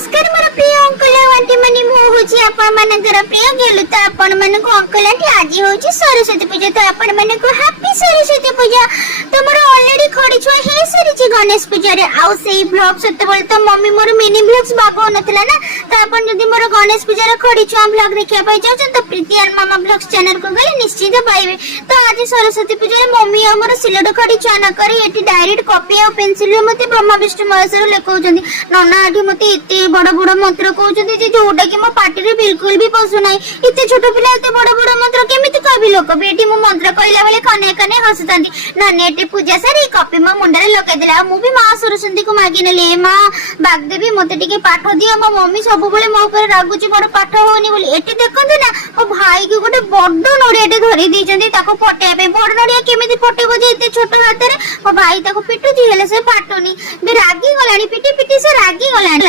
नमस्कार मोर प्रिय uncle aunty माने मु होची आपण मानकर प्रिय गेलु त आपण मन को अंकल आंटी आज होची सरस्वती पूजा तो आपण मन को हैप्पी सरस्वती पूजा तो मोर ऑलरेडी खड़ी छुआ हे सरीची गणेश पूजा रे आउ सेही ब्लॉग सते बोल तो मम्मी मोर मिनी ब्लॉग्स बागो नथला ना तो आपण जदी मोर गणेश पूजा रे खड़ी छुआ ब्लॉग देखिया पाई जाउ तो प्रीति और मामा ब्लॉग्स चैनल को गले निश्चित पाइबे तो आज सरस्वती पूजा रे मम्मी और मोर सिलड खड़ी छुआ न करी एटी डायरेक्ट कॉपी और पेंसिल मते ब्रह्मा विष्णु महेश्वर लेखौचंदी नना आठी मते इते बड़ बड़ मंत्र कहउचंदी जे जोटा कि मो पार्टी रे बिल्कुल भी पसु नाही इते छोट पिला इते बड़ बड़ मंत्र केमिति कहबी लोक बेटी मो मंत्र कहला बेले कने कने हसतांदी नानी एटी पूजा सारी कॉपी मो मुंडरे लगे देला मु भी मां सरस्वती को मागी नेले मां बागदेवी मते टिके पाठ दियो मो मम्मी सब बेले मो ऊपर रागुची बड़ पाठ होनी बोली एटी देखंतु ना ओ भाई के गोटे बड़ नड़ियाटे धरि दिचंदी ताको पटे पे बड़ नड़िया केमिति पटेबो जे इते छोट हाथ रे ओ भाई ताको पिटुची हेले से पाटोनी बे रागी गलानी पिटी पिटी से रागी गलानी।